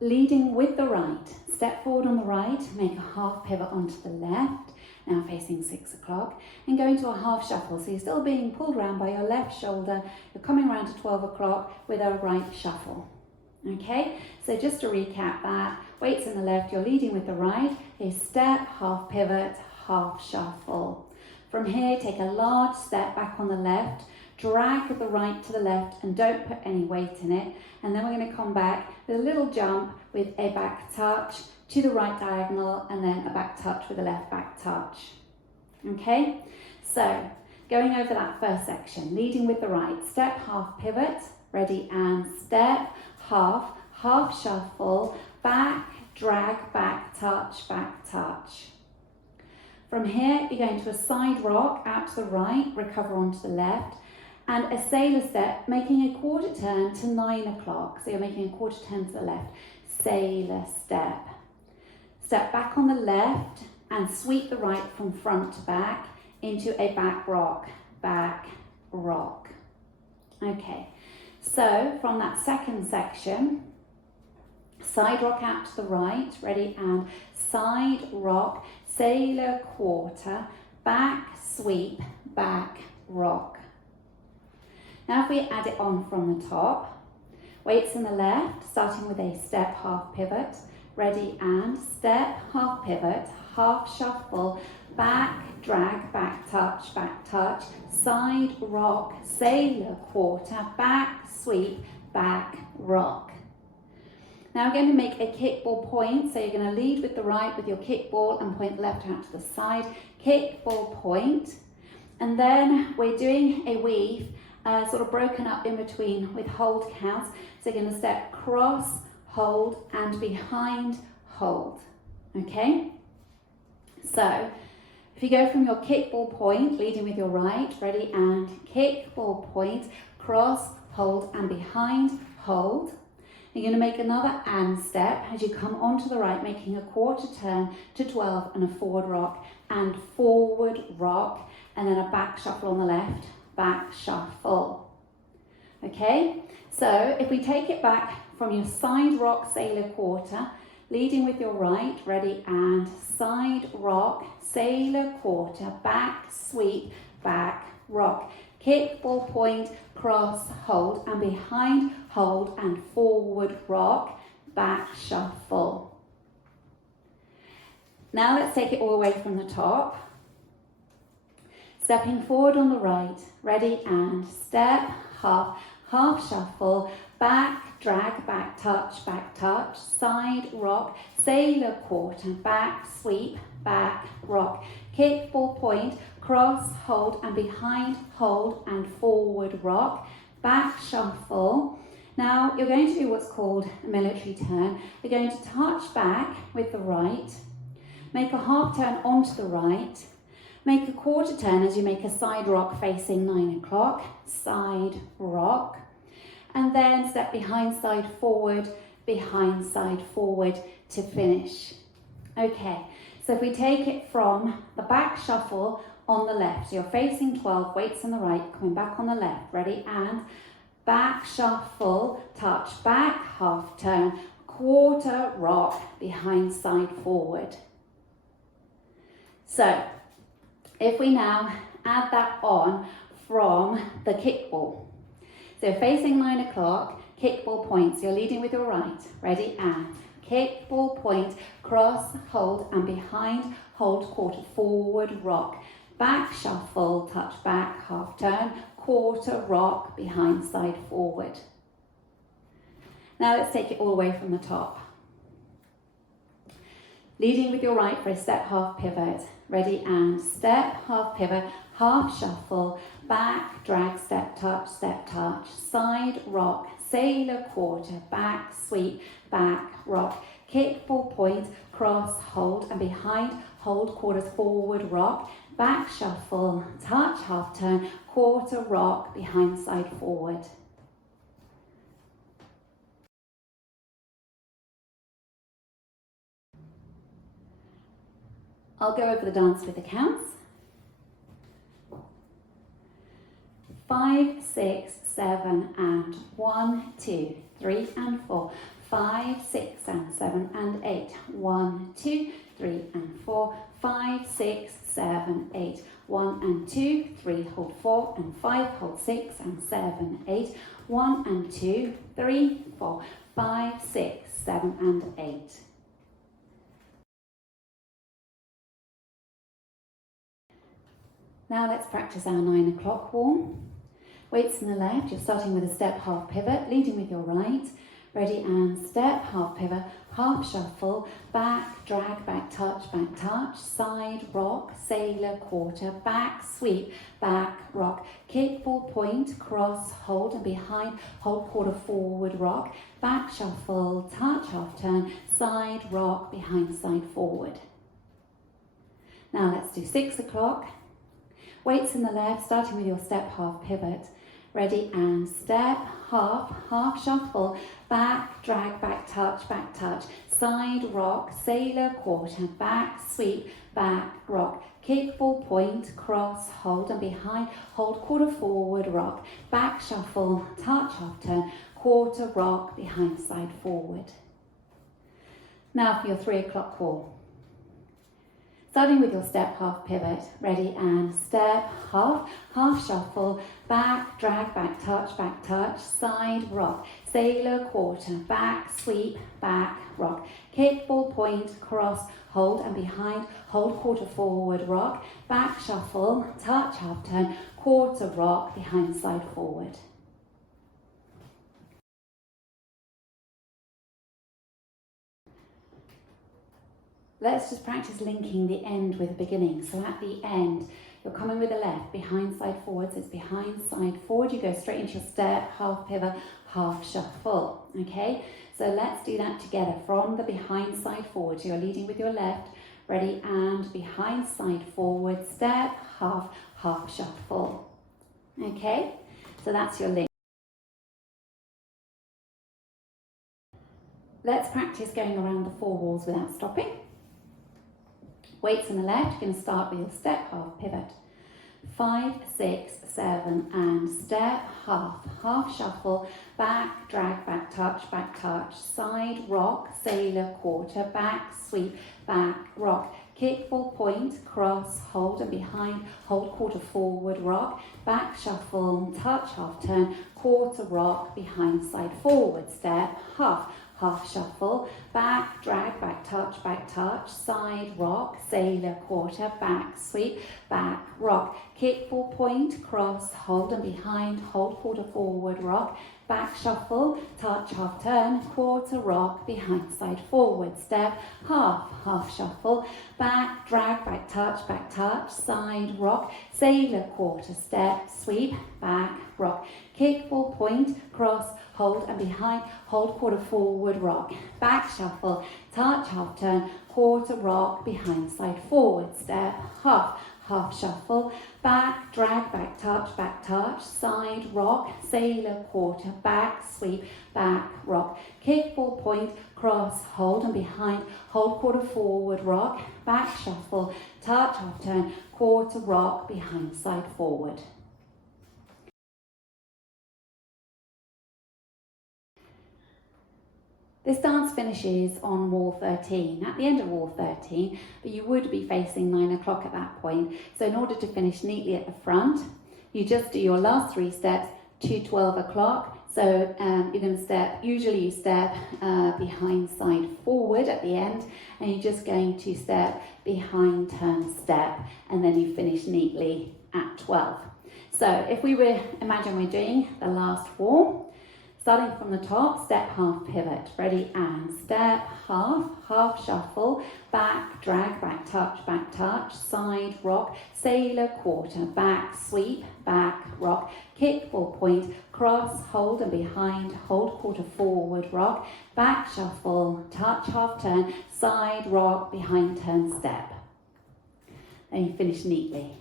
leading with the right. Step forward on the right, make a half pivot onto the left, now facing 6 o'clock, and go into a half shuffle. So you're still being pulled around by your left shoulder, you're coming around to 12 o'clock with a right shuffle. Okay, so just to recap that, weights in the left, you're leading with the right, a step, half pivot, half shuffle. From here, take a large step back on the left, drag the right to the left and don't put any weight in it. And then we're going to come back with a little jump with a back touch to the right diagonal and then a back touch with a left back touch. Okay, so going over that first section, leading with the right, step, half pivot, ready and step, half, half shuffle, back, drag, back touch, back touch. From here, you're going to a side rock out to the right, recover onto the left, and a sailor step, making a quarter turn to 9 o'clock. So you're making a quarter turn to the left, sailor step. Step back on the left and sweep the right from front to back into a back rock, back rock. Okay, so from that second section, side rock out to the right, ready and side rock, sailor quarter, back sweep, back rock. Now if we add it on from the top, weights in the left, starting with a step, half pivot, ready and step, half pivot, half shuffle, back, drag, back touch, side rock, sailor quarter, back sweep, back rock. Now we're going to make a kickball point, so you're going to lead with the right with your kickball and point the left out to the side, kickball point, and then we're doing a weave, sort of broken up in between with hold counts. So you're going to step cross, hold, and behind, hold. Okay? So if you go from your kickball point, leading with your right, ready and kickball point, cross, hold, and behind, hold. You're going to make another and step as you come onto the right, making a quarter turn to 12 and a forward rock, and forward rock, and then a back shuffle on the left, back shuffle. Okay, so if we take it back from your side rock, sailor quarter, leading with your right, ready and side rock, sailor quarter, back sweep, back rock, kickball point, cross, hold, and behind, hold, and forward rock, back shuffle. Now let's take it all the way from the top. Stepping forward on the right, ready and step, half, half shuffle, back, drag, back touch, side rock, sailor quarter, back sweep, back rock, kickball point, cross, hold, and behind, hold, and forward rock, back shuffle. Now you're going to do what's called a military turn. You're going to touch back with the right, make a half turn onto the right, make a quarter turn as you make a side rock facing 9 o'clock, side rock, and then step behind side forward to finish. Okay, so if we take it from the back shuffle on the left, so you're facing 12, weights on the right, coming back on the left, ready and back shuffle, touch back, half turn, quarter rock, behind side forward. So if we now add that on from the kickball. So facing 9 o'clock, kickball points, you're leading with your right, ready and kickball point, cross, hold, and behind, hold, quarter, forward rock, back shuffle, touch back, half turn, quarter rock, behind side forward. Now let's take it all the way from the top. Leading with your right for a step, half pivot, ready and step, half pivot, half shuffle, back, drag, step touch, side rock, sailor quarter, back sweep, back rock, kickball point, cross, hold, and behind, hold, quarters, forward rock, back shuffle, touch, half turn, quarter rock, behind side forward. I'll go over the dance with the counts. 5, 6, 7, and 1, 2, 3, and 4. 5, 6 and 7 and 8. 1, 2, 3 and 4, 5, 6, 7, 8. 1 and 2, 3, hold 4 and 5, hold 6 and 7, 8. 1 and 2, 3, 4, 5, 6, 7 and 8. Now let's practice our 9 o'clock wall. Weights in the left, you're starting with a step half pivot, leading with your right. Ready and step, half pivot, half shuffle, back, drag, back touch, side, rock, sailor, quarter, back, sweep, back, rock, kick, ball, point, cross, hold and behind, hold, quarter, forward, rock, back, shuffle, touch, half turn, side, rock, behind, side, forward. Now let's do 6 o'clock. Weights in the left, starting with your step half pivot. Ready and step, half, half shuffle, back, drag, back touch, side, rock, sailor, quarter, back, sweep, back, rock, kick, ball, point, cross, hold and behind, hold, quarter, forward, rock, back, shuffle, touch, half turn, quarter, rock, behind, side, forward. Now for your 3 o'clock wall. Starting with your step half pivot, ready and step, half, half shuffle, back, drag, back touch, side, rock, sailor, quarter, back, sweep, back, rock, kick, ball, point, cross, hold and behind, hold, quarter, forward, rock, back, shuffle, touch, half turn, quarter, rock, behind, side, forward. Let's just practice linking the end with the beginning. So at the end, you're coming with the left, behind, side, forward. So it's behind, side, forward. You go straight into your step, half pivot, half shuffle. Okay, so let's do that together from the behind, side, forward. So you're leading with your left, ready, and behind, side, forward, step, half, half shuffle. Okay, so that's your link. Let's practice going around the 4 walls without stopping. Weights in the left, you're going to start with your step half pivot. 5, 6, 7 and step, half, half shuffle, back, drag, back touch, side, rock, sailor, quarter, back, sweep, back, rock, kick, ball, point, cross, hold and behind, hold, quarter, forward, rock, back, shuffle, touch, half turn, quarter, rock, behind, side, forward, step, half, half shuffle, back, drag, back touch, side, rock, sailor, quarter, back, sweep, back, rock, kick, ball, point, cross, hold and behind, hold, quarter, forward, rock, back, shuffle, touch, half turn, quarter, rock, behind, side, forward, step, half, half shuffle, back, drag, back touch, side, rock, sailor, quarter, step, sweep, back, rock, kick, ball, point, cross, hold and behind, hold, quarter, forward, rock, back, shuffle, touch, half turn, quarter, rock, behind, side, forward, step, half, half shuffle, back, drag, back touch, side, rock, sailor, quarter, back, sweep, back, rock, kick, ball, point, cross, hold and behind, hold, quarter, forward, rock, back, shuffle, touch, half turn, quarter, rock, behind, side, forward. This dance finishes on wall 13, at the end of wall 13, but you would be facing 9 o'clock at that point. So in order to finish neatly at the front, you just do your last 3 steps to 12 o'clock. So you're going to step, usually you step behind, side, forward at the end, and you're just going to step behind, turn, step, and then you finish neatly at 12. So if we were, imagine we're doing the last wall. Starting from the top, step half pivot, ready and step, half, half shuffle, back, drag, back touch, side, rock, sailor, quarter, back, sweep, back, rock, kick, ball, point, cross, hold and behind, hold, quarter, forward, rock, back, shuffle, touch, half turn, side, rock, behind, turn, step. Then you finish neatly.